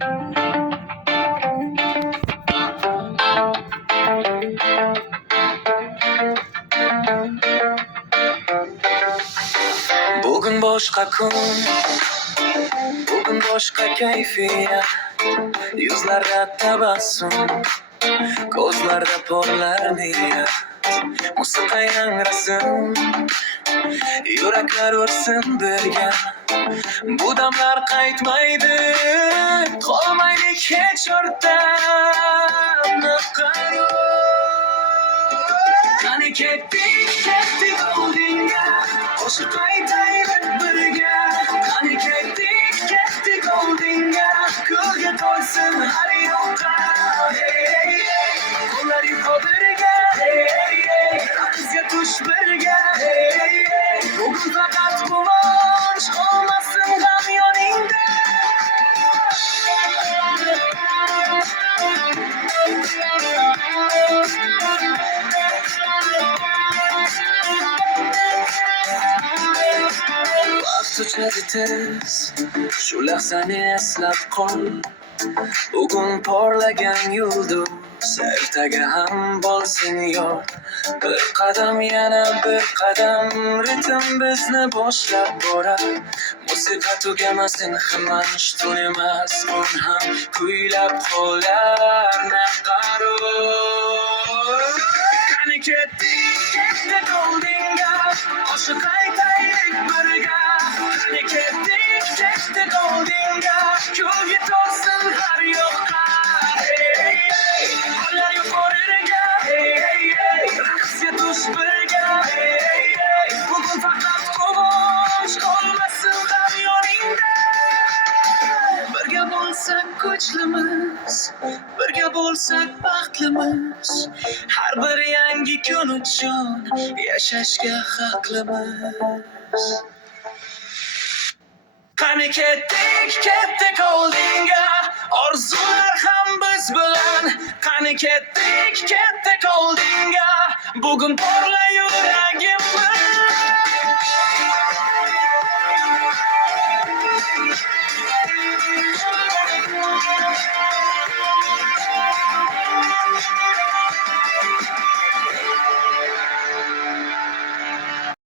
Bugün boşqa kun, bugün boshqa kayfiyat. Yuzlarda tabassum, ko'zlarda porlar niyat. Musiqa yangrasin, yuraklar ursin birga. Bu damlar qaytmaydi, qolmaylik hech o'rtamda qaror. Qani ketdik oldinga, qo'shiq aytaylik birga. Qani ketdik oldinga, ko'lga to'lsin har yoqqa. Qo'llar yuqoriga, raqsga tush birga. Bugun faqat quvonch qolmasin g'am yoningda. Vaqt o'tadi tez, shu lahzani eslab qol. Bugun porlagan yulduz ertaga ham bo'lsin yor. Bir qadam yana bir qadam, ritm bizni boshlab borar. Musiqa tugamasin, xamanch to'nimas, un ham kuylab qolar naqaror. Qani ketdik oldinga, qo'shiq aytaylik birga. Qani ketdik oldinga, ko'lga to'lsin har yoqqa. Qo'llar yuqoriga, raqsga tush birga. Bugun faqat quvonch qolmasin g'am yoningda. Birga bo'lsak kuchlimiz, birga bo'lsak baxtlimiz. Har bir yangi kun uchun yashashga haqlimiz. Qani ketdik oldinga, orzular ham biz bilan. Qani ketdik oldinga, bugun porla yuragimiz.